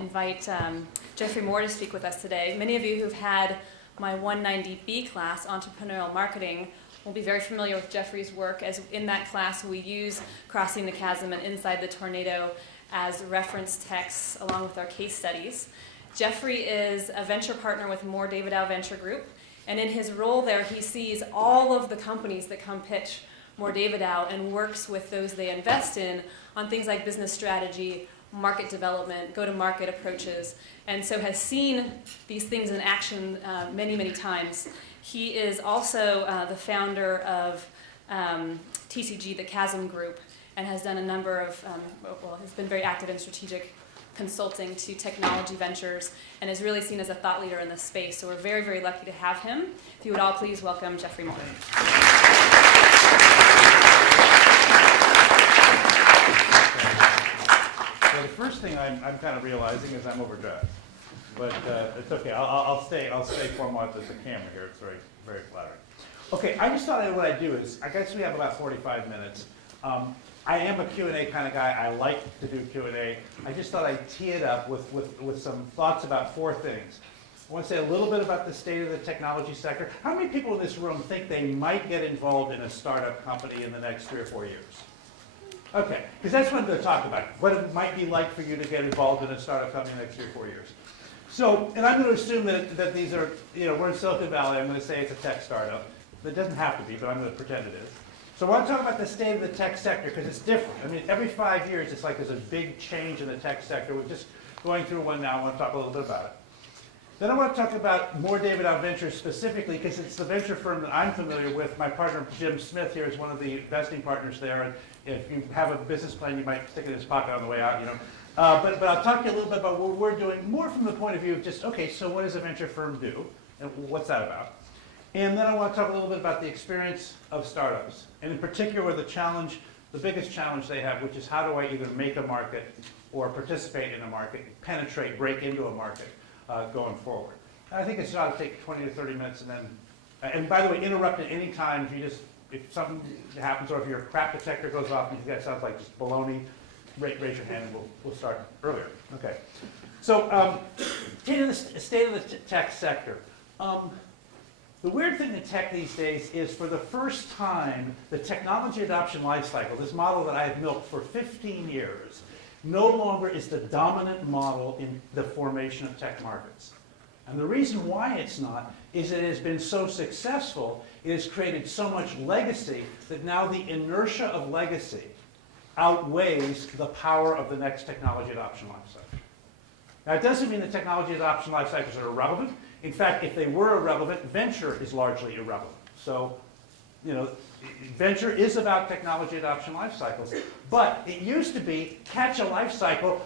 Invite Geoffrey Moore to speak with us today. Many of you who've had my 190B class, Entrepreneurial Marketing, will be very familiar with Geoffrey's work, as in that class we use Crossing the Chasm and Inside the Tornado as reference texts along with our case studies. Geoffrey is a venture partner with Moore Davidow Venture Group, and in his role there he sees all of the companies that come pitch Moore Davidow and works with those they invest in on things like business strategy, market development, go-to-market approaches, and so has seen these things in action many, many times. He is also the founder of TCG, the Chasm Group, and has done a number of, has been very active in strategic consulting to technology ventures, and is really seen as a thought leader in this space. So we're very, very lucky to have him. If you would all please welcome Geoffrey Moore. So the first thing I'm kind of realizing is I'm overdressed, but it's okay. I'll stay formal at the camera here. It's very, very flattering. Okay, I just thought what I'd do is, I guess we have about 45 minutes. I am a Q&A kind of guy. I like to do Q&A. I just thought I'd tee it up with some thoughts about four things. I want to say a little bit about the state of the technology sector. How many people in this room think they might get involved in a startup company in the next 3 or 4 years? Okay, because that's what I'm going to talk about, what it might be like for you to get involved in a startup company in the next 3 or 4 years. So, and I'm going to assume that these are, we're in Silicon Valley. I'm going to say it's a tech startup. It doesn't have to be, but I'm going to pretend it is. So I want to talk about the state of the tech sector because it's different. I mean, every 5 years, it's like there's a big change in the tech sector. We're just going through one now. I want to talk a little bit about it. Then I want to talk about Moore Davidow Ventures specifically because it's the venture firm that I'm familiar with. My partner, Jim Smith, here is one of the investing partners there. And if you have a business plan, you might stick it in his pocket on the way out, But I'll talk to you a little bit about what we're doing, more from the point of view of just, okay, so what does a venture firm do? And what's that about? And then I want to talk a little bit about the experience of startups. And in particular, the biggest challenge they have, which is how do I either make a market or participate in a market, penetrate, break into a market going forward. And I think it's ought to take 20 to 30 minutes and then, and by the way, interrupt at any time if something happens or if your crap detector goes off and you think that sounds like just baloney, raise your hand and we'll start earlier. Okay. So, getting the state of the tech sector. The weird thing in tech these days is for the first time, the technology adoption lifecycle, this model that I have milked for 15 years, no longer is the dominant model in the formation of tech markets. And the reason why it's not is it has been so successful, it has created so much legacy that now the inertia of legacy outweighs the power of the next technology adoption lifecycle. Now, it doesn't mean the technology adoption life cycles are irrelevant. In fact, if they were irrelevant, venture is largely irrelevant. So, venture is about technology adoption life cycles. But it used to be catch a life cycle,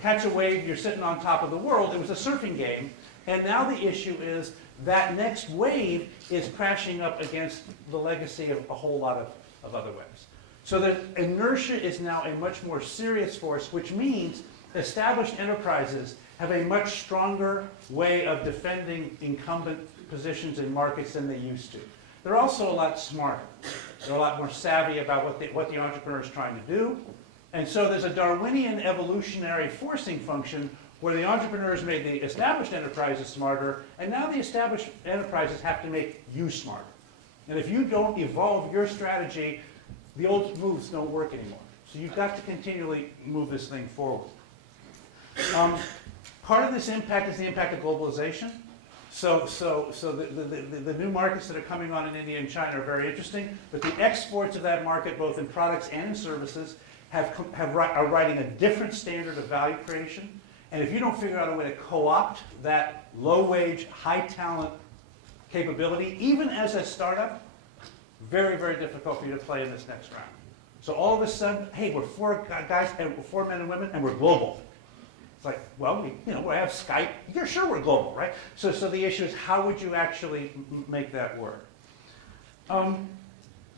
catch a wave, you're sitting on top of the world. It was a surfing game. And now the issue is that next wave is crashing up against the legacy of a whole lot of other waves. So the inertia is now a much more serious force, which means established enterprises have a much stronger way of defending incumbent positions in markets than they used to. They're also a lot smarter. They're a lot more savvy about what the entrepreneur is trying to do. And so there's a Darwinian evolutionary forcing function where the entrepreneurs made the established enterprises smarter, and now the established enterprises have to make you smarter. And if you don't evolve your strategy, the old moves don't work anymore. So you've got to continually move this thing forward. Part of this impact is the impact of globalization. So the new markets that are coming on in India and China are very interesting, but the exports of that market, both in products and in services, are writing a different standard of value creation. And if you don't figure out a way to co-opt that low-wage, high-talent capability, even as a startup, very, very difficult for you to play in this next round. So all of a sudden, hey, we're 4 guys, and 4 men and women, and we're global. It's like, well, we have Skype. Yeah, sure, we're global, right? So the issue is, how would you actually make that work?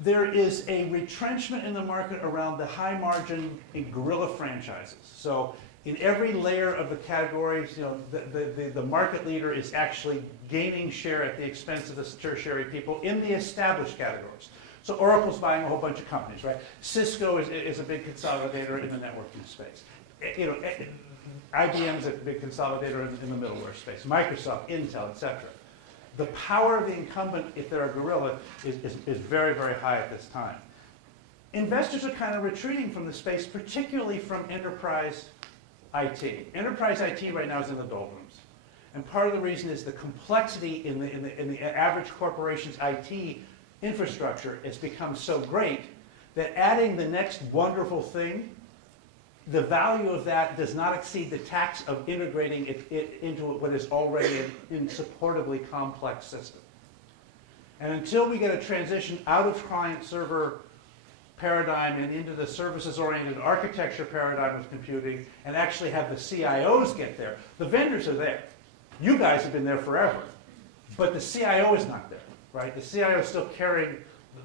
There is a retrenchment in the market around the high-margin guerrilla franchises. So in every layer of the categories, the market leader is actually gaining share at the expense of the tertiary people in the established categories. So Oracle's buying a whole bunch of companies, right? Cisco is a big consolidator in the networking space. IBM's a big consolidator in the middleware space, Microsoft, Intel, etc. The power of the incumbent, if they're a gorilla, is very, very high at this time. Investors are kind of retreating from the space, particularly from enterprise IT. Enterprise IT right now is in the doldrums. And part of the reason is the complexity in the average corporation's IT infrastructure has become so great that adding the next wonderful thing, the value of that does not exceed the tax of integrating it into what is already an insupportably complex system. And until we get a transition out of client-server paradigm and into the services-oriented architecture paradigm of computing and actually have the CIOs get there, the vendors are there. You guys have been there forever, but the CIO is not there, right? The CIO is still carrying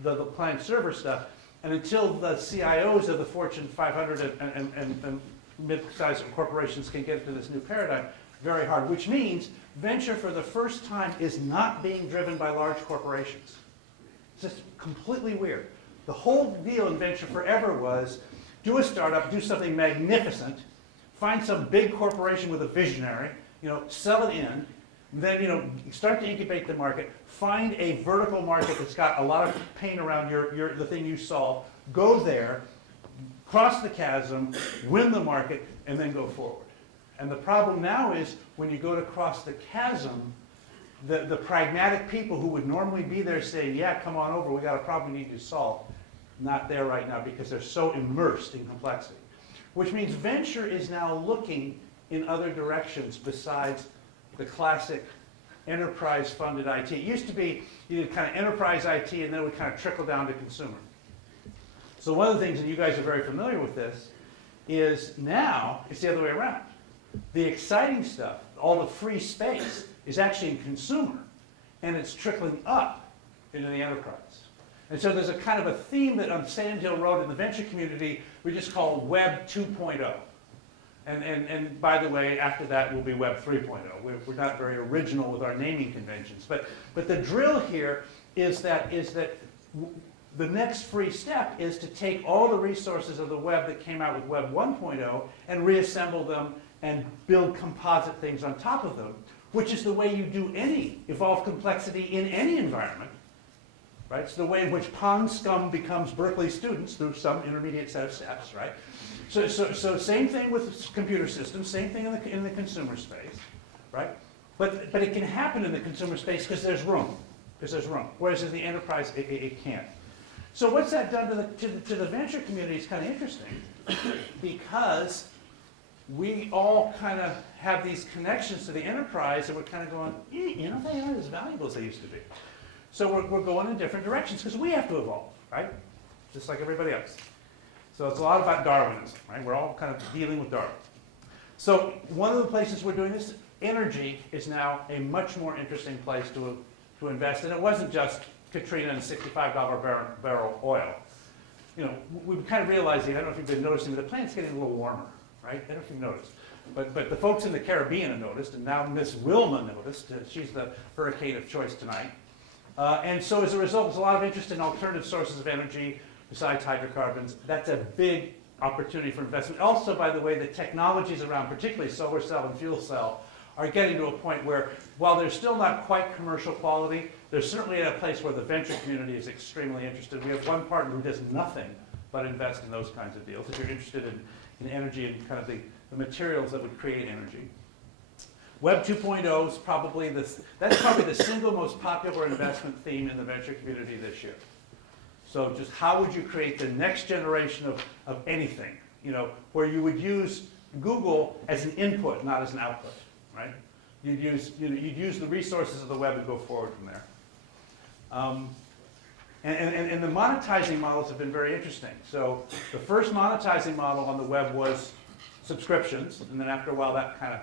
the client-server stuff, and until the CIOs of the Fortune 500 and mid-sized corporations can get into this new paradigm, very hard, which means venture for the first time is not being driven by large corporations. It's just completely weird. The whole deal in venture forever was do a startup, do something magnificent, find some big corporation with a visionary, sell it in, then start to incubate the market, find a vertical market that's got a lot of pain around the thing you solve, go there, cross the chasm, win the market, and then go forward. And the problem now is when you go to cross the chasm, the pragmatic people who would normally be there saying, yeah, come on over, we got a problem we need to solve, not there right now because they're so immersed in complexity. Which means venture is now looking in other directions besides the classic enterprise-funded IT. It used to be you did kind of enterprise IT and then it would kind of trickle down to consumer. So one of the things, and you guys are very familiar with this, is now it's the other way around. The exciting stuff, all the free space, is actually in consumer, and it's trickling up into the enterprise. And so there's a kind of a theme that on Sand Hill Road in the venture community we just call Web 2.0. And by the way, after that will be Web 3.0. We're not very original with our naming conventions. But the drill here is that the next free step is to take all the resources of the web that came out with Web 1.0 and reassemble them and build composite things on top of them, which is the way you do any evolved complexity in any environment. Right? It's the way in which pond scum becomes Berkeley students through some intermediate set of steps, right? So same thing with computer systems, same thing in the consumer space, right? But it can happen in the consumer space because there's room, whereas in the enterprise it can't. So what's that done to the venture community is kind of interesting because we all kind of have these connections to the enterprise and we're kind of going, they aren't as valuable as they used to be. So we're going in different directions because we have to evolve, right? Just like everybody else. So it's a lot about Darwinism, right? We're all kind of dealing with Darwin. So one of the places we're doing this, energy is now a much more interesting place to invest. And it wasn't just Katrina and $65 barrel oil. We've kind of realizing, I don't know if you've been noticing, the planet's getting a little warmer, right? I don't know if you've noticed. But the folks in the Caribbean have noticed, and now Miss Wilma noticed. She's the hurricane of choice tonight. And so as a result, there's a lot of interest in alternative sources of energy besides hydrocarbons. That's a big opportunity for investment. Also, by the way, the technologies around, particularly solar cell and fuel cell, are getting to a point where, while they're still not quite commercial quality, they're certainly at a place where the venture community is extremely interested. We have one partner who does nothing but invest in those kinds of deals. If you're interested in energy and kind of the materials that would create energy. Web 2.0 is probably that's probably the single most popular investment theme in the venture community this year. So just how would you create the next generation of anything, where you would use Google as an input, not as an output, right? You'd use the resources of the web and go forward from there. And the monetizing models have been very interesting. So the first monetizing model on the web was subscriptions, and then after a while that kind of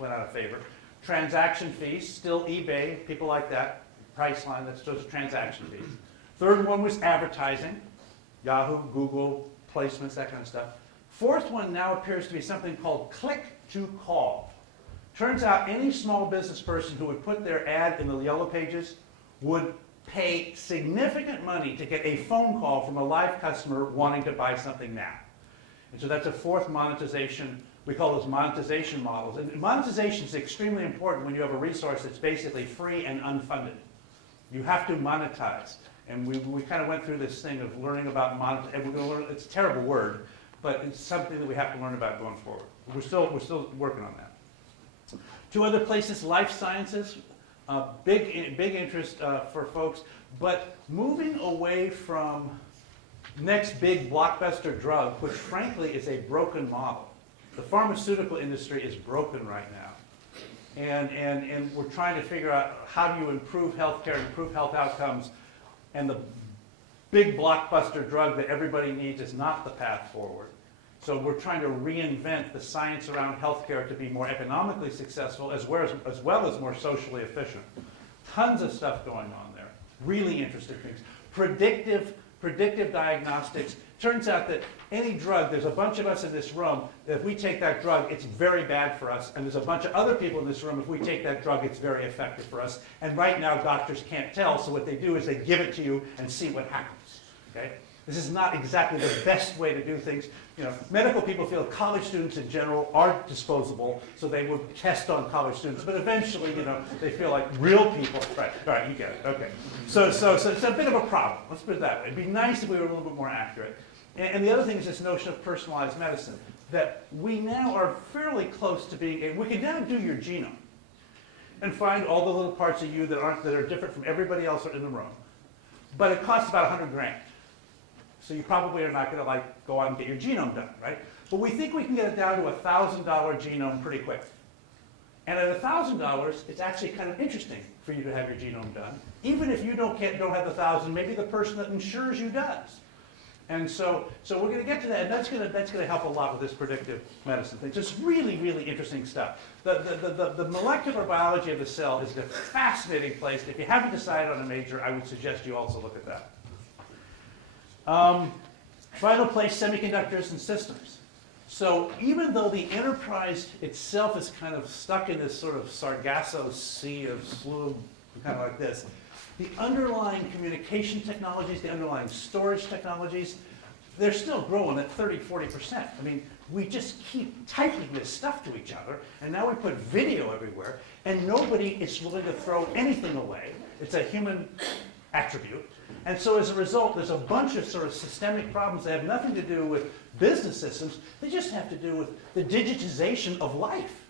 went out of favor. Transaction fees, still eBay, people like that. Priceline, that's those transaction fees. Third one was advertising, Yahoo, Google, placements, that kind of stuff. Fourth one now appears to be something called click to call. Turns out any small business person who would put their ad in the yellow pages would pay significant money to get a phone call from a live customer wanting to buy something now. And so that's a fourth monetization We call those monetization models. And monetization is extremely important when you have a resource that's basically free and unfunded. You have to monetize. And we kind of went through this thing of learning about monetization. And we're going to learn, it's a terrible word, but it's something that we have to learn about going forward. We're still working on that. Two other places, life sciences, big interest for folks, but moving away from next big blockbuster drug, which frankly is a broken model. The pharmaceutical industry is broken right now. And we're trying to figure out how do you improve healthcare, improve health outcomes, and the big blockbuster drug that everybody needs is not the path forward. So we're trying to reinvent the science around healthcare to be more economically successful as well as more socially efficient. Tons of stuff going on there. Really interesting things. Predictive diagnostics. Turns out that any drug, there's a bunch of us in this room, if we take that drug, it's very bad for us. And there's a bunch of other people in this room, if we take that drug, it's very effective for us. And right now, doctors can't tell, so what they do is they give it to you and see what happens. Okay? This is not exactly the best way to do things. You know, medical people feel college students in general are disposable, so they would test on college students. But eventually, you know, they feel like real people. Right, all right, you get it. Okay. So it's a bit of a problem. Let's put it that way. It'd be nice if we were a little bit more accurate. And the other thing is this notion of personalized medicine, that we now are fairly close to being, we can now do your genome and find all the little parts of you that are different from everybody else in the room. But it costs about 100 grand. So you probably are not going to like go out and get your genome done, right? But we think we can get it down to a $1,000 genome pretty quick. And at $1,000, it's actually kind of interesting for you to have your genome done. Even if you don't have the 1,000, maybe the person that insures you does. And so we're going to get to that, and that's going to help a lot with this predictive medicine thing. Just really, really interesting stuff. The molecular biology of the cell is a fascinating place. If you haven't decided on a major, I would suggest you also look at that. Final place, semiconductors and systems. So even though the enterprise itself is kind of stuck in this sort of Sargasso sea of slough, kind of like this, the underlying communication technologies, the underlying storage technologies, they're still growing at 30, 40%. I mean, we just keep typing this stuff to each other, and now we put video everywhere, and nobody is willing to throw anything away. It's a human attribute. And so as a result, there's a bunch of sort of systemic problems that have nothing to do with business systems. They just have to do with the digitization of life.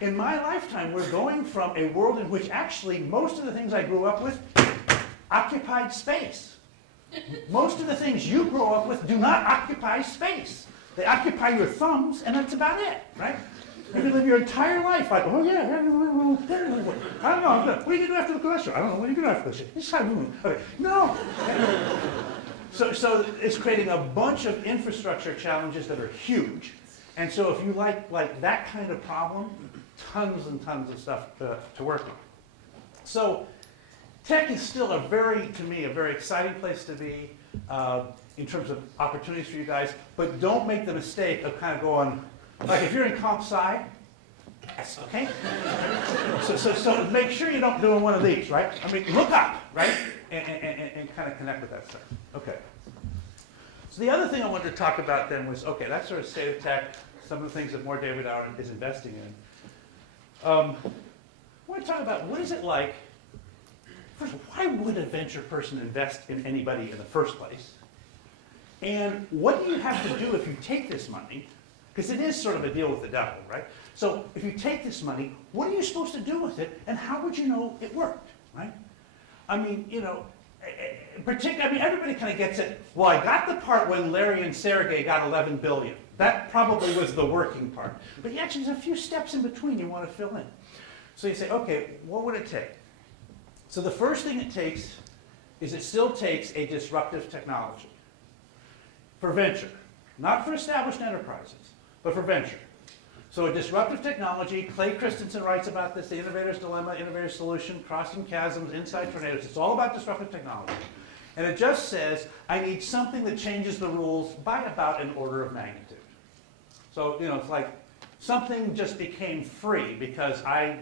In my lifetime, we're going from a world in which actually most of the things I grew up with occupied space. Most of the things you grow up with do not occupy space. They occupy your thumbs, and that's about it, right? You can live your entire life like, oh yeah, I don't know, what are you going to do after the cholesterol? I don't know, what are you going to do after this? This time, okay, no. So it's creating a bunch of infrastructure challenges that are huge. And so if you like that kind of problem, tons and tons of stuff to work on. So tech is still to me, a very exciting place to be in terms of opportunities for you guys, but don't make the mistake of kind of going, like if you're in comp sci, yes, okay? So make sure you don't do one of these, right? I mean, look up, right? And kind of connect with that stuff. Okay. So the other thing I wanted to talk about then was, okay, that's sort of state of tech, some of the things that more David Allen is investing in. I want to talk about what is it like, first of all, why would a venture person invest in anybody in the first place? And what do you have to do if you take this money? Because it is sort of a deal with the devil, right? So if you take this money, what are you supposed to do with it, and how would you know it worked, right? I mean, you know, everybody kind of gets it. Well, I got the part when Larry and Sergey got 11 billion. That probably was the working part. But actually, there's a few steps in between you want to fill in. So you say, okay, what would it take? So the first thing it takes is it still takes a disruptive technology for venture, not for established enterprises, but for venture. So a disruptive technology, Clay Christensen writes about this, the innovator's dilemma, innovator's solution, crossing chasms, inside tornadoes. It's all about disruptive technology. And it just says, I need something that changes the rules by about an order of magnitude. So, you know, it's like something just became free because I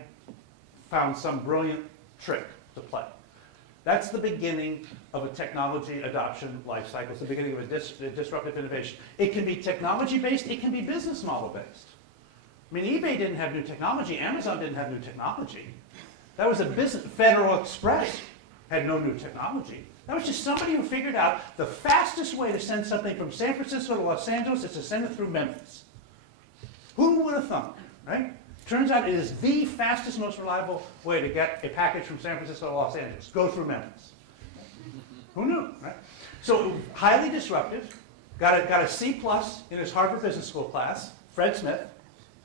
found some brilliant trick to play. That's the beginning of a technology adoption life cycle. It's the beginning of a disruptive innovation. It can be technology-based, it can be business model-based. I mean, eBay didn't have new technology, Amazon didn't have new technology. That was a business. Federal Express had no new technology. That was just somebody who figured out the fastest way to send something from San Francisco to Los Angeles is to send it through Memphis. Who would have thought, right? Turns out it is the fastest, most reliable way to get a package from San Francisco to Los Angeles. Go through Memphis. Who knew, right? So highly disruptive. Got a C+ in his Harvard Business School class, Fred Smith.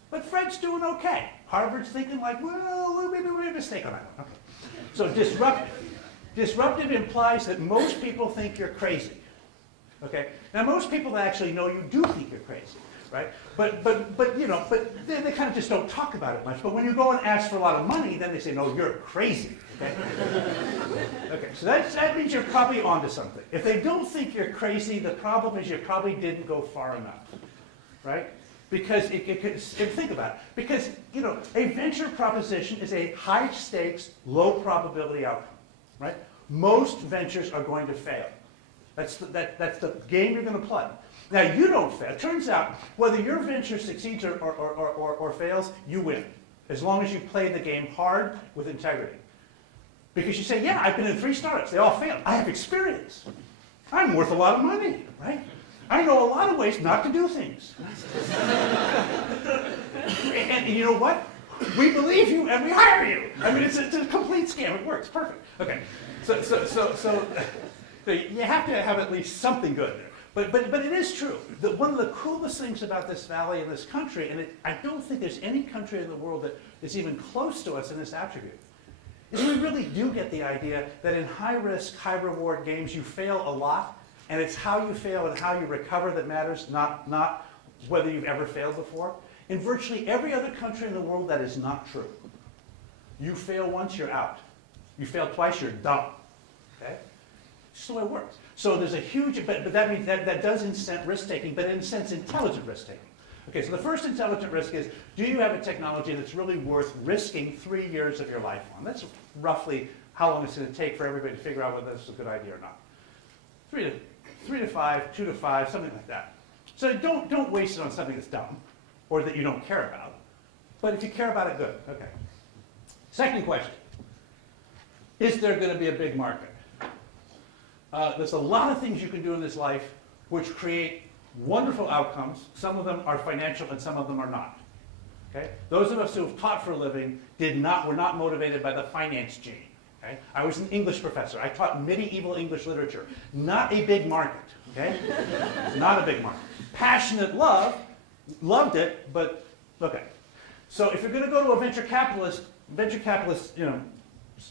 But Fred's doing okay. Harvard's thinking like, well, maybe we made a mistake on that one. Okay. So disruptive. Disruptive implies that most people think you're crazy. Okay? Now most people that actually know you do think you're crazy, right? But they kind of just don't talk about it much. But when you go and ask for a lot of money, then they say, no, you're crazy. Okay? Okay, so that means you're probably onto something. If they don't think you're crazy, the problem is you probably didn't go far enough, right? Because think about it. Because a venture proposition is a high stakes, low probability outcome, right? Most ventures are going to fail. That's the game you're going to play. Now you don't fail. It turns out whether your venture succeeds or fails, you win, as long as you play the game hard with integrity. Because you say, yeah, I've been in 3 startups. They all failed. I have experience. I'm worth a lot of money, right? I know a lot of ways not to do things. and you know what? We believe you and we hire you. I mean, it's a complete scam. It works. Perfect. Okay. So you have to have at least something good there. But it is true that one of the coolest things about this valley and this country, and I don't think there's any country in the world that is even close to us in this attribute, is we really do get the idea that in high-risk, high-reward games, you fail a lot, and it's how you fail and how you recover that matters, not whether you've ever failed before. In virtually every other country in the world, that is not true. You fail once, you're out. You fail twice, you're done. Okay? It's the way it works. So there's a huge, but that means that does incent risk-taking, but it incents intelligent risk-taking. Okay, so the first intelligent risk is, do you have a technology that's really worth risking 3 years of your life on? That's roughly how long it's going to take for everybody to figure out whether this is a good idea or not. 3 to 5, 2 to 5, something like that. So don't waste it on something that's dumb or that you don't care about. But if you care about it, good. Okay. Second question. Is there going to be a big market? There's a lot of things you can do in this life which create wonderful outcomes. Some of them are financial and some of them are not. Okay? Those of us who have taught for a living were not motivated by the finance gene. Okay? I was an English professor. I taught medieval English literature. Not a big market. Okay? Not a big market. Passionate love, loved it, but okay. So if you're going to go to a venture capitalist,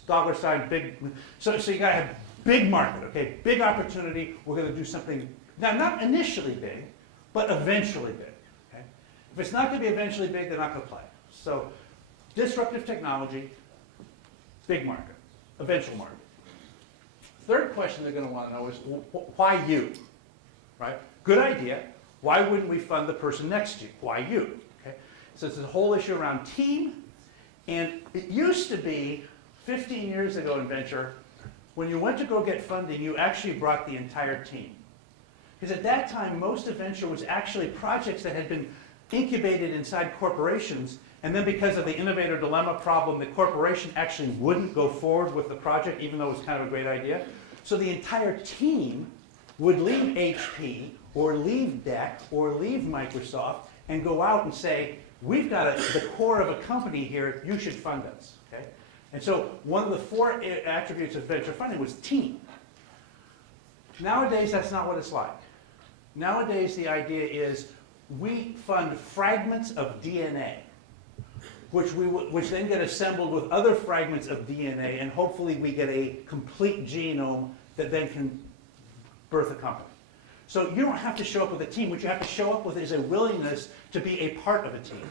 dollar sign, big. So you got to have big market, okay? Big opportunity. We're going to do something, now not initially big, but eventually big, okay? If it's not going to be eventually big, they're not going to play. So disruptive technology, big market, eventual market. Third question they're going to want to know is, why you, right? Good idea. Why wouldn't we fund the person next to you? Why you, okay? So it's a whole issue around team, and it used to be 15 years ago in venture, when you went to go get funding, you actually brought the entire team. Because at that time, most of venture was actually projects that had been incubated inside corporations, and then because of the innovator dilemma problem, the corporation actually wouldn't go forward with the project, even though it was kind of a great idea. So the entire team would leave HP, or leave DEC, or leave Microsoft, and go out and say, we've got the core of a company here, you should fund us. Okay? And so one of the 4 attributes of venture funding was team. Nowadays, that's not what it's like. Nowadays, the idea is we fund fragments of DNA, which then get assembled with other fragments of DNA, and hopefully we get a complete genome that then can birth a company. So you don't have to show up with a team. What you have to show up with is a willingness to be a part of a team.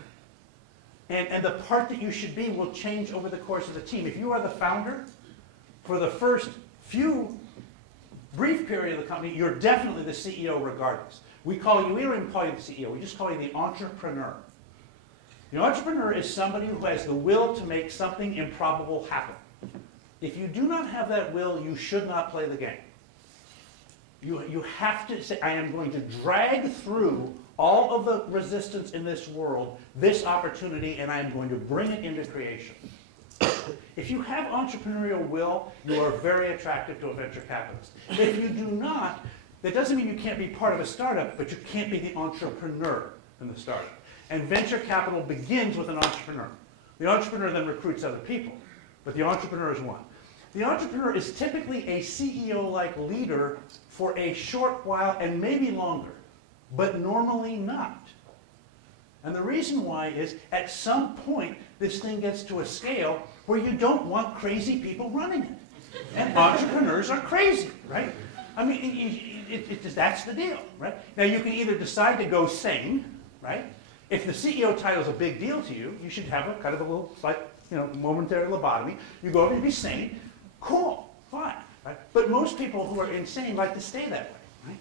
And the part that you should be will change over the course of the team. If you are the founder, for the first brief period of the company, you're definitely the CEO regardless. We don't even call you the CEO, we just call you the entrepreneur. The entrepreneur is somebody who has the will to make something improbable happen. If you do not have that will, you should not play the game. You have to say, I am going to drag through all of the resistance in this world, this opportunity, and I am going to bring it into creation. If you have entrepreneurial will, you are very attractive to a venture capitalist. If you do not, that doesn't mean you can't be part of a startup, but you can't be the entrepreneur in the startup. And venture capital begins with an entrepreneur. The entrepreneur then recruits other people, but the entrepreneur is one. The entrepreneur is typically a CEO-like leader for a short while and maybe longer, but normally not. And the reason why is at some point this thing gets to a scale where you don't want crazy people running it. And entrepreneurs are crazy, right? I mean, that's the deal, right? Now you can either decide to go sane, right? If the CEO title is a big deal to you, you should have a kind of a little, like, momentary lobotomy. You go over and be sane. Cool, fine, right? But most people who are insane like to stay that way, right?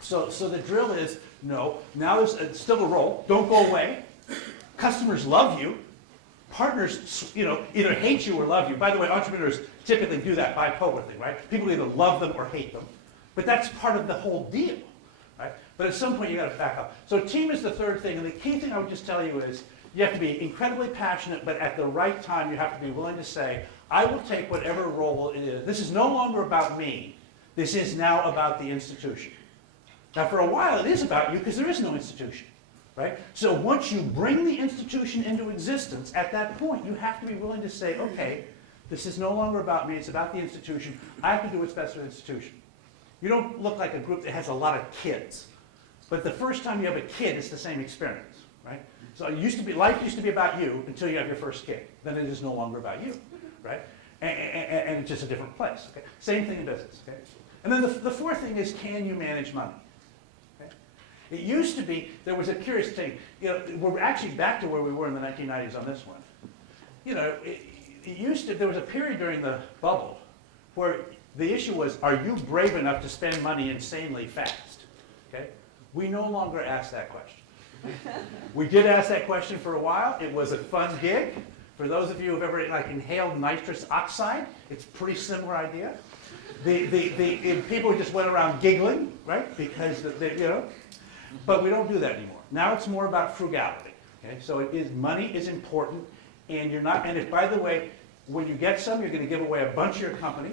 So the drill is, no, now there's still a role, don't go away. Customers love you. Partners, either hate you or love you. By the way, entrepreneurs typically do that bipolar thing, right? People either love them or hate them. But that's part of the whole deal, right? But at some point you got to back up. So team is the third thing, and the key thing I would just tell you is you have to be incredibly passionate, but at the right time you have to be willing to say, I will take whatever role it is. This is no longer about me. This is now about the institution. Now for a while it is about you because there is no institution, right? So once you bring the institution into existence, at that point you have to be willing to say, okay, this is no longer about me, it's about the institution. I have to do what's best for the institution. You don't look like a group that has a lot of kids. But the first time you have a kid, it's the same experience, right? So life used to be about you until you have your first kid. Then it is no longer about you, right? And it's just a different place, okay? Same thing in business, okay? And then the fourth thing is, can you manage money? Okay? It used to be, there was a curious thing. We're actually back to where we were in the 1990s on this one. There was a period during the bubble where the issue was, are you brave enough to spend money insanely fast? Okay? We no longer ask that question. We did ask that question for a while. It was a fun gig. For those of you who've ever inhaled nitrous oxide, it's a pretty similar idea. The people just went around giggling, right? Because but we don't do that anymore. Now it's more about frugality. Okay? So money is important, and you're not. And if, by the way, when you get some, you're going to give away a bunch of your company.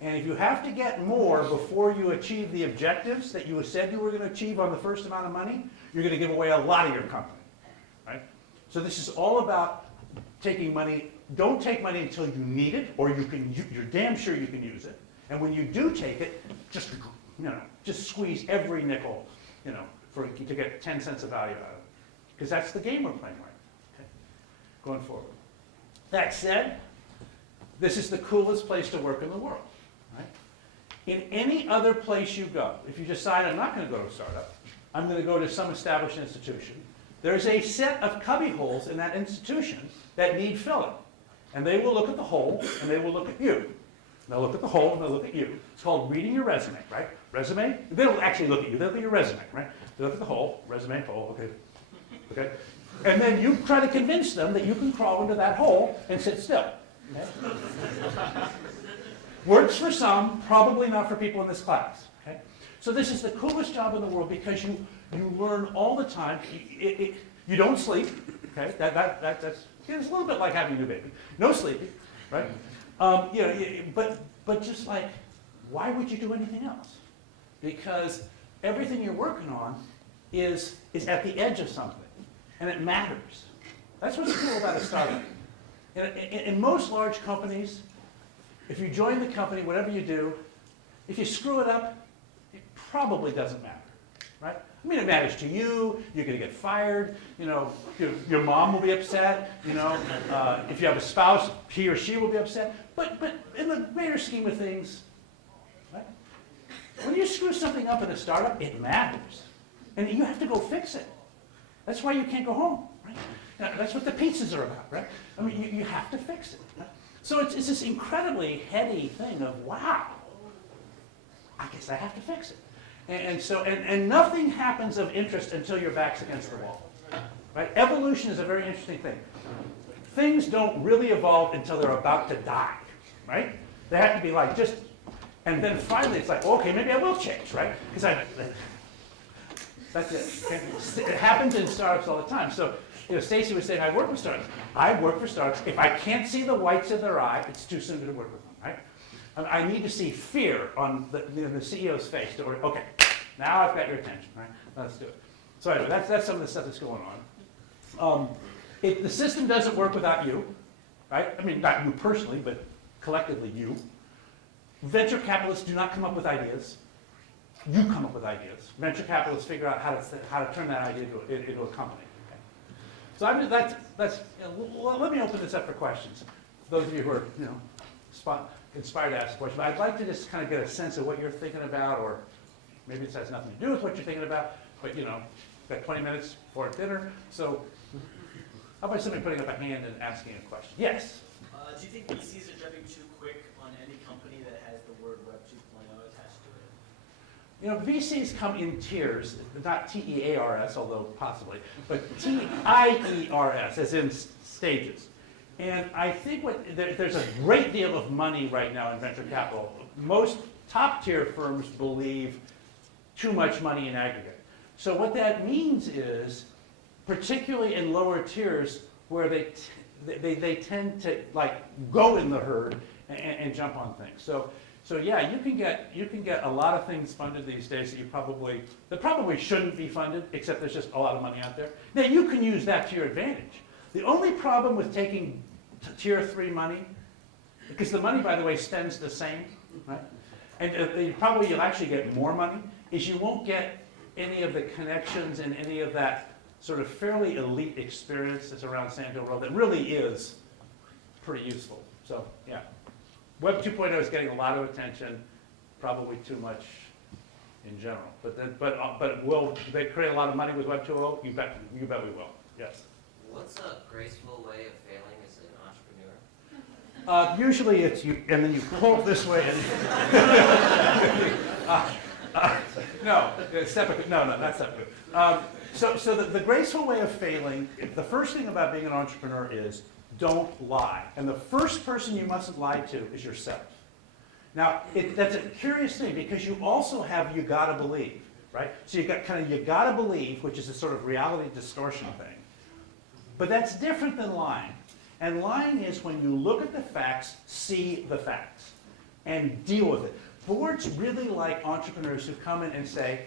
And if you have to get more before you achieve the objectives that you said you were going to achieve on the first amount of money, you're going to give away a lot of your company, right? So this is all about taking money. Don't take money until you need it, or you're damn sure you can use it. And when you do take it, just squeeze every nickel, to get 10 cents of value out of it, because that's the game we're playing right now. Okay? Going forward. That said, this is the coolest place to work in the world. Right? In any other place you go, if you decide I'm not going to go to a startup, I'm going to go to some established institution, there's a set of cubby holes in that institution that need filling. And they will look at the hole, and they will look at you. They'll look at the hole, and they'll look at you. It's called reading your resume, right? Resume? They don't actually look at you. They'll look at your resume, right? They look at the hole, resume, hole, okay. And then you try to convince them that you can crawl into that hole and sit still. Okay? Works for some, probably not for people in this class. Okay? So this is the coolest job in the world because you learn all the time. You don't sleep. Okay? That's it's a little bit like having a new baby. No sleeping, right? But just like, why would you do anything else? Because everything you're working on is at the edge of something, and it matters. That's what's cool about a startup. In most large companies, if you join the company, whatever you do, if you screw it up, it probably doesn't matter, right? I mean, it matters to you. You're going to get fired. Your mom will be upset. If you have a spouse, he or she will be upset. But in the greater scheme of things, right? When you screw something up in a startup, it matters, and you have to go fix it. That's why you can't go home, right? That's what the pizzas are about, right? I mean, you have to fix it. Right? So it's this incredibly heady thing of, wow, I guess I have to fix it. And nothing happens of interest until your back's against the wall. Right? Evolution is a very interesting thing. Things don't really evolve until they're about to die. right? They have to be like just, and then finally it's like, okay, maybe I will change, right? Because that's it. Okay? It happens in startups all the time. So, Stacy was saying, I work with startups. I work for startups. If I can't see the whites of their eye, it's too soon to work with them, right? I need to see fear on the CEO's face to order, okay, now I've got your attention, right? Let's do it. So anyway, that's some of the stuff that's going on. The system doesn't work without you, right? I mean, not you personally, but collectively you. Venture capitalists do not come up with ideas. You come up with ideas. Venture capitalists figure out how to turn that idea into a company. Okay? So let me open this up for questions. Those of you who are inspired to ask a question. But I'd like to just kind of get a sense of what you're thinking about, or maybe this has nothing to do with what you're thinking about, but got 20 minutes before dinner. So how about somebody putting up a hand and asking a question? Yes? Do you think VCs are jumping too quick on any company that has the word Web 2.0 attached to it? VCs come in tiers, not T-E-A-R-S, although possibly, but T-I-E-R-S, as in stages. And I think there's a great deal of money right now in venture capital. Most top-tier firms believe too much money in aggregate. So what that means is, particularly in lower tiers, where they tend to go in the herd and jump on things. So yeah, you can get a lot of things funded these days that probably shouldn't be funded, except there's just a lot of money out there. Now you can use that to your advantage. The only problem with taking tier 3 money, because the money, by the way, spends the same, right? And you'll actually get more money, is you won't get any of the connections and any of that sort of fairly elite experience that's around Sand Hill Road that really is pretty useful. So yeah, Web 2.0 is getting a lot of attention, probably too much in general. But will they create a lot of money with Web 2.0? You bet we will. Yes. What's a graceful way of failing as an entrepreneur? Usually it's you, and then you pull it this way and. No, that's not good. So the graceful way of failing, the first thing about being an entrepreneur is don't lie. And the first person you mustn't lie to is yourself. Now, that's a curious thing because you also have you gotta believe, right? So you've got kind of you gotta believe, which is a sort of reality distortion thing. But that's different than lying. And lying is when you look at the facts, see the facts, and deal with it. Boards really like entrepreneurs who come in and say,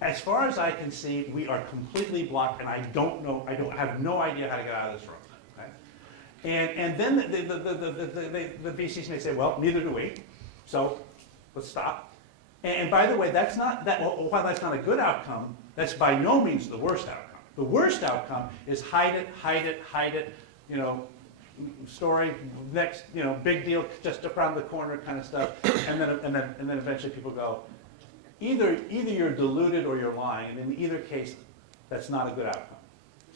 as far as I can see, we are completely blocked, and I have no idea how to get out of this room. Okay? And then the VCs may say, well, neither do we, so let's stop. And by the way, while that's not a good outcome, that's by no means the worst outcome. The worst outcome is hide it, story, next, big deal, just around the corner kind of stuff, and then eventually people go, either you're deluded or you're lying, and in either case, that's not a good outcome.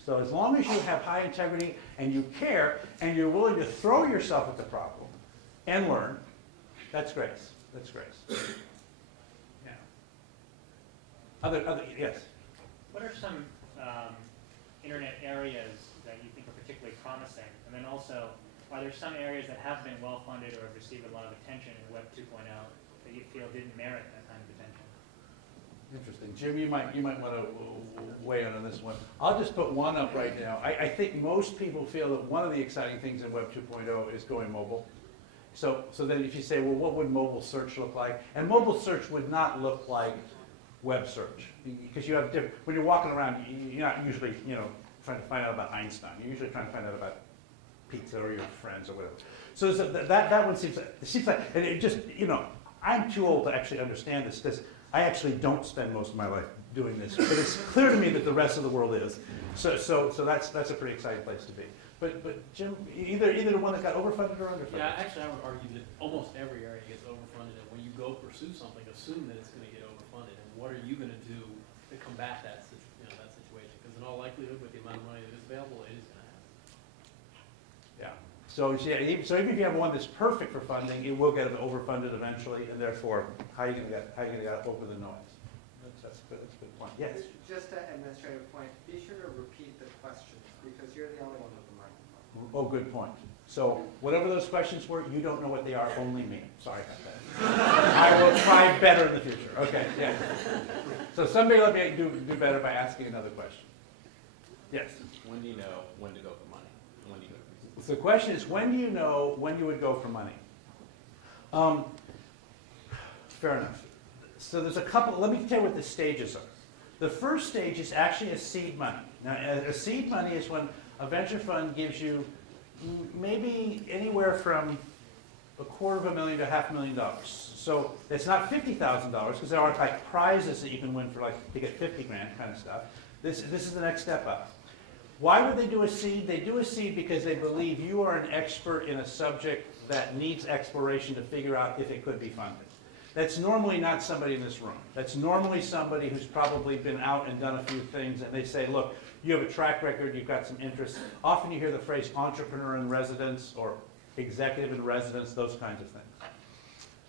So as long as you have high integrity and you care and you're willing to throw yourself at the problem and learn, that's grace. That's grace. Yeah. Yes. What are some internet areas that you think are particularly promising? And then also, are there some areas that have been well funded or have received a lot of attention in Web 2.0 that you feel didn't merit that kind of attention? Interesting. Jim, you might want to weigh in on this one. I'll just put one up right now. I think most people feel that one of the exciting things in Web 2.0 is going mobile. So then if you say, well, what would mobile search look like? And mobile search would not look like web search, because you have different, when you're walking around, you're not usually, trying to find out about Einstein. You're usually trying to find out about pizza or your friends or whatever. So that one seems like, and it just, I'm too old to actually understand this, because I actually don't spend most of my life doing this, but it's clear to me that the rest of the world is. So that's a pretty exciting place to be. But Jim, either the one that got overfunded or underfunded. Yeah, actually, I would argue that almost every area gets overfunded, and when you go pursue something, assume that it's going to get overfunded, and what are you going to do to combat that situation? Because in all likelihood, with the amount of money that is available, it is going to happen. Yeah. So even if you have one that's perfect for funding, it will get overfunded eventually, and therefore, how are you going to get over the noise? That's a good point. Yes. Just an administrative point. Be sure to repeat the questions because you're the only one with the microphone. Oh, good point. So whatever those questions were, you don't know what they are, only me. Sorry about that. I will try better in the future. Okay, yeah. So somebody let me do better by asking another question. Yes? When do you know when to go for money? When do you go So the question is, when do you know when you would go for money? Fair enough. So there's a couple, let me tell you what the stages are. The first stage is actually a seed money. Now, a seed money is when a venture fund gives you maybe anywhere from $250,000 to $500,000. So it's not $50,000 because there are like prizes that you can win for like to get 50 grand kind of stuff. This is the next step up. Why would they do a seed? They do a seed because they believe you are an expert in a subject that needs exploration to figure out if it could be funded. That's normally not somebody in this room. That's normally somebody who's probably been out and done a few things, and they say, look, you have a track record, you've got some interest. Often you hear the phrase entrepreneur in residence or executive in residence, those kinds of things.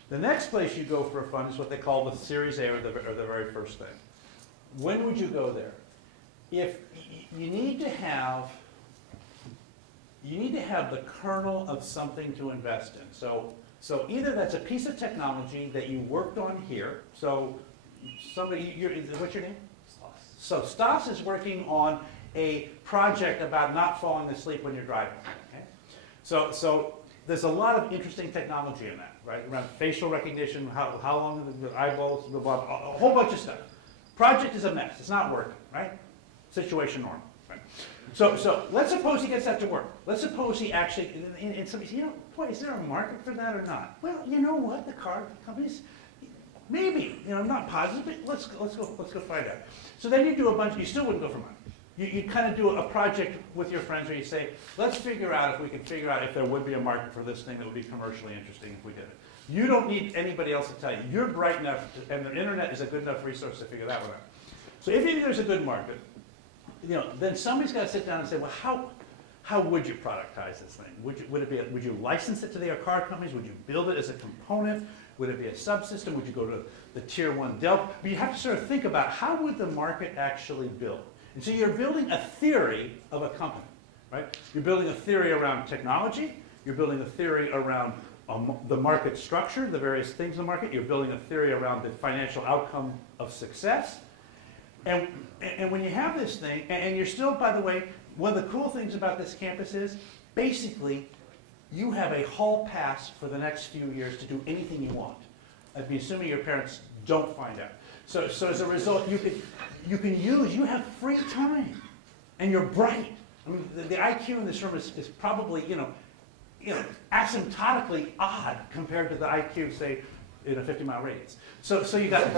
The next place you go for a fund is what they call the Series A, or the very first thing. When would you go there? If you need to have the kernel of something to invest in. So either that's a piece of technology that you worked on here. So somebody, what's your name? So Stas is working on a project about not falling asleep when you're driving. Okay? So there's a lot of interesting technology in that, right? Around facial recognition, how long the eyeballs, blah, blah, a whole bunch of stuff. Project is a mess. It's not working, right? Situation normal. Right? So let's suppose he gets that to work. Let's suppose he actually, and somebody says, boy, is there a market for that or not? Well, you know what? The car companies, maybe, I'm not positive, but let's go find out. So then you do a bunch. You still wouldn't go for money. You kind of do a project with your friends where you say, let's figure out if we can figure out if there would be a market for this thing that would be commercially interesting if we did it. You don't need anybody else to tell you. You're bright enough, and the internet is a good enough resource to figure that one out. So if you think there's a good market, then somebody's got to sit down and say, well, how would you productize this thing? Would you license it to the car companies? Would you build it as a component? Would it be a subsystem? Would you go to the tier 1 Delta? But you have to sort of think about how would the market actually build? And so you're building a theory of a company, right? You're building a theory around technology. You're building a theory around the market structure, the various things in the market. You're building a theory around the financial outcome of success. And when you have this thing, and you're still, by the way, one of the cool things about this campus is, basically, you have a hall pass for the next few years to do anything you want. I'd be assuming your parents don't find out. So as a result, you have free time, and you're bright. I mean, the IQ in this room is probably, asymptotically odd compared to the IQ, say, in a 50-mile radius. So you got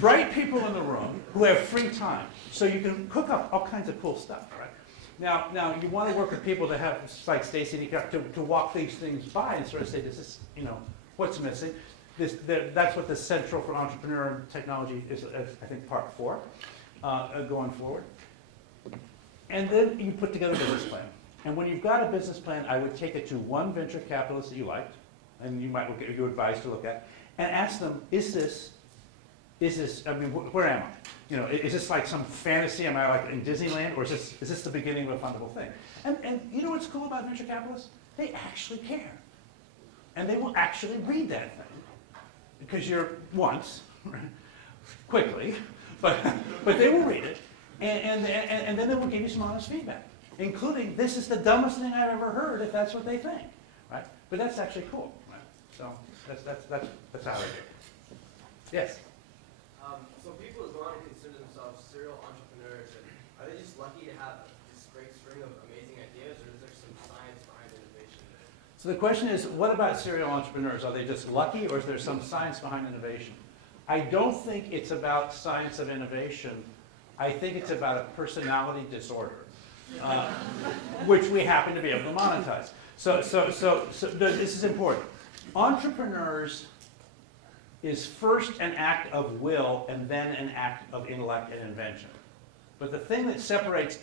bright people in the room who have free time, so you can cook up all kinds of cool stuff, right? Now you want to work with people that have, like Stacy, to walk these things by and sort of say, this is, what's missing. That's what the Central for Entrepreneur Technology is, I think, part 4, going forward. And then you put together a business plan. And when you've got a business plan, I would take it to one venture capitalist that you liked, and you might get your advice to look at, and ask them, is this, I mean, where am I? Is this like some fantasy? Am I like in Disneyland? Or is this the beginning of a fundable thing? And you know what's cool about venture capitalists? They actually care. And they will actually read that thing. Because you're once, quickly, but they will read it. And then they will give you some honest feedback, including, this is the dumbest thing I've ever heard, if that's what they think. Right? But that's actually cool. Right? So that's how I do it. Yes? So people who want to consider themselves serial entrepreneurs, are they just lucky to have this great string of amazing ideas, or is there some science behind innovation? So the question is, what about serial entrepreneurs? Are they just lucky, or is there some science behind innovation? I don't think it's about science of innovation. I think it's about a personality disorder, which we happen to be able to monetize. So this is important. Entrepreneurs is first an act of will and then an act of intellect and invention. But the thing that separates,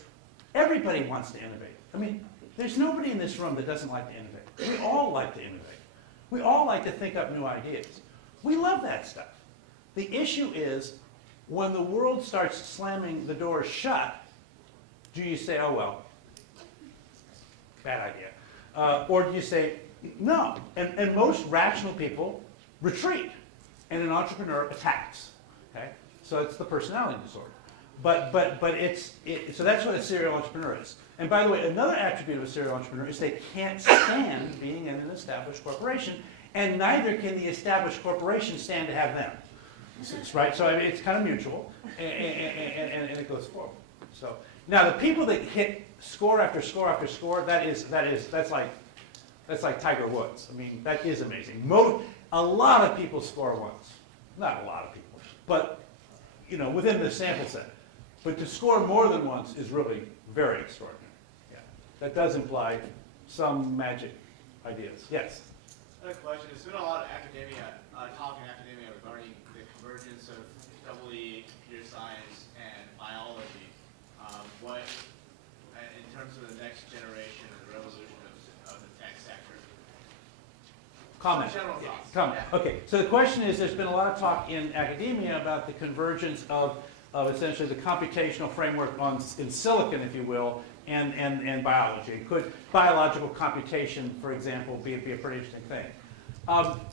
everybody wants to innovate. I mean, there's nobody in this room that doesn't like to innovate. We all like to innovate. We all like to think up new ideas. We love that stuff. The issue is, when the world starts slamming the doors shut, do you say, oh well, bad idea. Or do you say, no? And most rational people retreat, and an entrepreneur attacks. Okay, so it's the personality disorder. But so that's what a serial entrepreneur is. And by the way, another attribute of a serial entrepreneur is they can't stand being in an established corporation, and neither can the established corporation stand to have them. Right? So I mean, it's kind of mutual, and it goes forward. So now the people that hit score after score after score, that's like Tiger Woods. I mean, that is amazing. A lot of people score once. Not a lot of people, but within the sample set. But to score more than once is really very extraordinary. Yeah. That does imply some magic ideas. Yes? Another question. There's been a lot of academia, talk in academia regarding the convergence of doubly computer science and biology. What, in terms of the next generation and the revolution of the tech sector? Comment. General thoughts. Comment. Yeah. Okay, so the question is, there's been a lot of talk in academia about the convergence of essentially the computational framework in silicon, if you will, and biology. Could biological computation, for example, be a pretty interesting thing?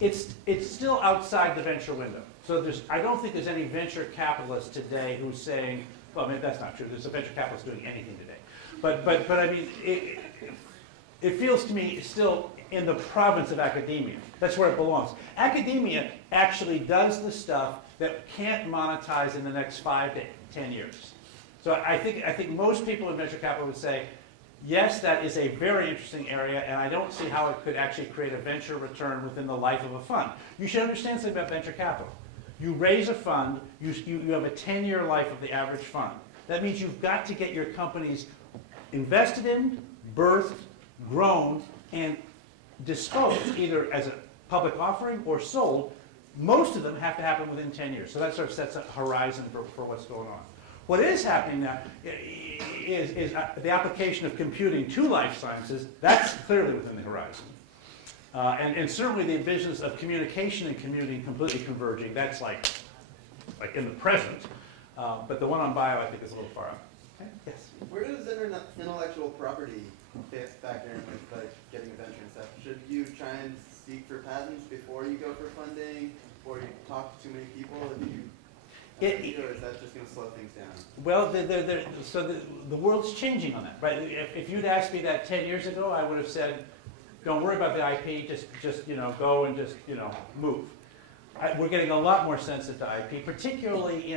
It's still outside the venture window. So I don't think there's any venture capitalist today who's saying, well, I mean, that's not true. There's a venture capitalist doing anything today. But I mean, it feels to me still in the province of academia. That's where it belongs. Academia actually does the stuff that can't monetize in the next 5 to 10 years. So I think most people in venture capital would say, yes, that is a very interesting area, and I don't see how it could actually create a venture return within the life of a fund. You should understand something about venture capital. You raise a fund, you have a 10-year life of the average fund. That means you've got to get your companies invested in, birthed, grown, and disposed, either as a public offering or sold. Most of them have to happen within 10 years. So that sort of sets a horizon for what's going on. What is happening now is the application of computing to life sciences. That's clearly within the horizon. And certainly the visions of communication and commuting completely converging, that's like in the present. But the one on bio, I think, is a little far out. Okay? Yes? Where does intellectual property factor in with like getting a venture and stuff? Should you try and seek for patents before you go for funding, before you talk to too many people? Or is that just going to slow things down? Well, so the world's changing on that, right? If you'd asked me that 10 years ago, I would have said, don't worry about the IP, just go and just move. We're getting a lot more sensitive to IP, particularly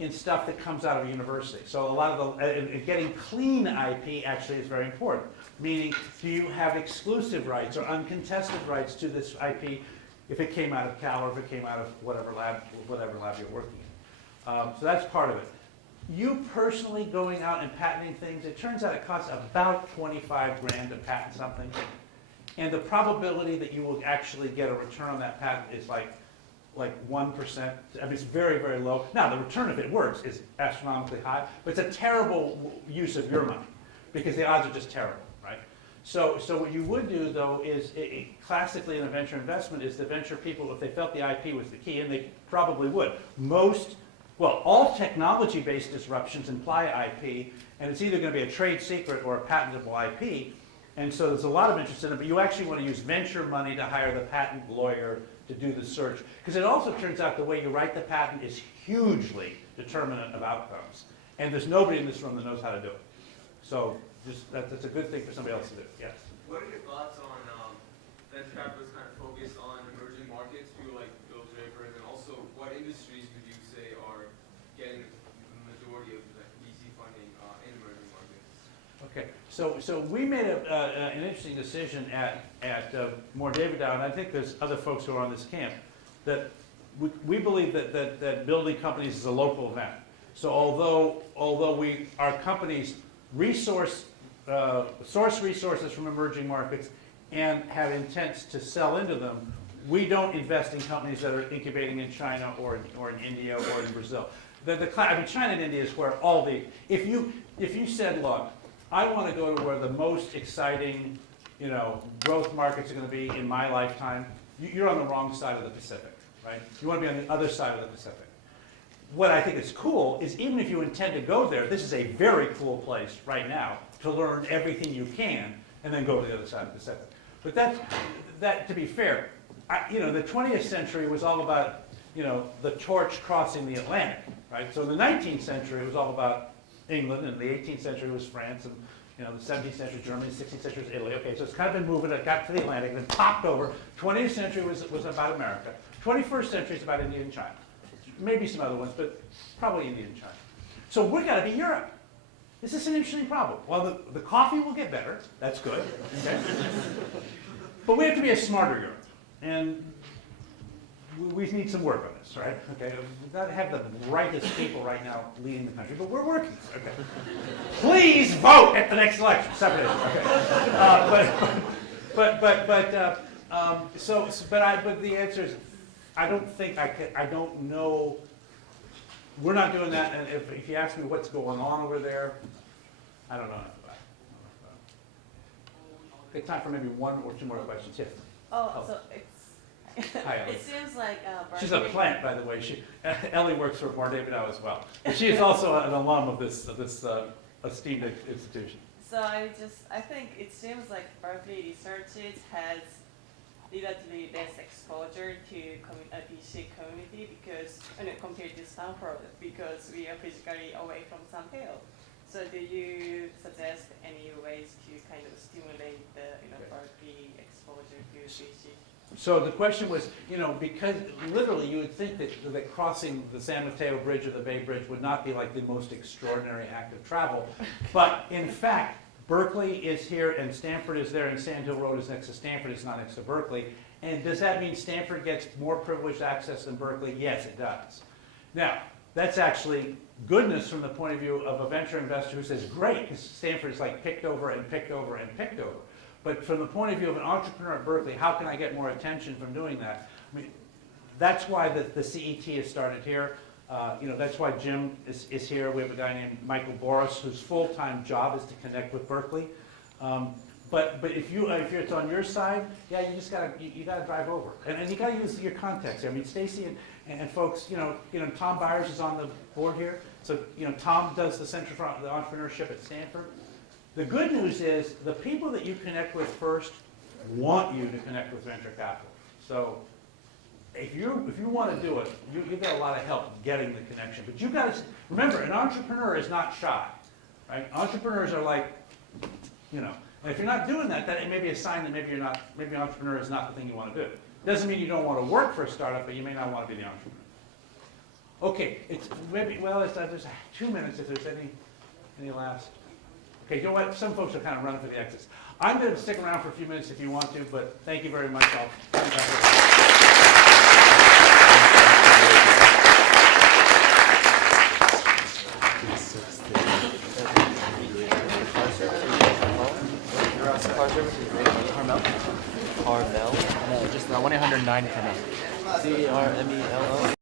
in stuff that comes out of a university. So a lot of getting clean IP actually is very important. Meaning, do you have exclusive rights or uncontested rights to this IP if it came out of Cal or if it came out of whatever lab you're working in? So that's part of it. You personally going out and patenting things, it turns out it costs about 25 grand to patent something. And the probability that you will actually get a return on that patent is like 1%. I mean, it's very, very low. Now, the return, if it works, is astronomically high, but it's a terrible use of your money because the odds are just terrible, right? So what you would do, though, is classically in a venture investment is the venture people, if they felt the IP was the key, and they probably would. All technology-based disruptions imply IP, and it's either going to be a trade secret or a patentable IP. And so there's a lot of interest in it, but you actually want to use venture money to hire the patent lawyer to do the search. Because it also turns out the way you write the patent is hugely determinant of outcomes. And there's nobody in this room that knows how to do it. So that's a good thing for somebody else to do. Yes? What are your thoughts on venture capitalists kind of focused on emerging markets, people like Geoffrey, and then also what industries would you say are getting the majority of the VC funding in emerging markets? Okay, so we made an interesting decision at Moore Davidow, and I think there's other folks who are on this camp, that we believe that building companies is a local event. So although our companies source resources from emerging markets and have intents to sell into them, we don't invest in companies that are incubating in China or in India or in Brazil. China and India is where all the, if you said, look, I want to go to where the most exciting, growth markets are going to be in my lifetime, you're on the wrong side of the Pacific, right? You want to be on the other side of the Pacific. What I think is cool is even if you intend to go there, this is a very cool place right now to learn everything you can and then go to the other side of the Pacific. But that to be fair, the 20th century was all about, the torch crossing the Atlantic, right? So in the 19th century, it was all about England, and the 18th century was France, and the 17th century was Germany, the 16th century was Italy. Okay, so it's kind of been moving, it got to the Atlantic, and then popped over. 20th century was about America. 21st century is about India and China. Maybe some other ones, but probably India and China. So we've got to be Europe. This is an interesting problem. Well, the coffee will get better. That's good. Okay? But we have to be a smarter Europe. And we need some work on this, right? Okay, we've got to have the rightest people right now leading the country, but we're working. Okay, please vote at the next election. Separate. Okay, but the answer is, I don't think I can. I don't know. We're not doing that. And if you ask me what's going on over there, I don't know enough about it. Okay, time for maybe one or two more questions. Yes. So it's. Hi, Ellie. It seems like She's a plant, by the way. Ellie works for David now as well. She is also an alum of this esteemed institution. So I think it seems like Berkeley researches has relatively less exposure to VC community because, compared to Stanford, because we are physically away from some hill. So do you suggest any ways to kind of stimulate the Berkeley exposure to VC? So the question was, because literally you would think that crossing the San Mateo Bridge or the Bay Bridge would not be like the most extraordinary act of travel. But in fact, Berkeley is here and Stanford is there and Sand Hill Road is next to Stanford, it's not next to Berkeley. And does that mean Stanford gets more privileged access than Berkeley? Yes, it does. Now, that's actually goodness from the point of view of a venture investor who says, great, because Stanford is like picked over and picked over and picked over. But from the point of view of an entrepreneur at Berkeley, how can I get more attention from doing that? I mean, that's why the CET has started here. That's why Jim is here. We have a guy named Michael Boris whose full-time job is to connect with Berkeley. But if it's on your side, yeah, you just gotta drive over, and you gotta use your context. I mean, Stacy and folks, Tom Byers is on the board here. So Tom does the Center for the Entrepreneurship at Stanford. The good news is the people that you connect with first want you to connect with venture capital. So if you want to do it, you get a lot of help getting the connection. But you got to remember, an entrepreneur is not shy, right? Entrepreneurs are like, and if you're not doing that, it may be a sign that maybe entrepreneur is not the thing you want to do. Doesn't mean you don't want to work for a startup, but you may not want to be the entrepreneur. Okay, there's 2 minutes if there's any last. Okay, you know what? Some folks are kind of running for the exits. I'm going to stick around for a few minutes if you want to, but thank you very much. I'll come back. Carmel? No, just 1-800-9 for me. CRMELO.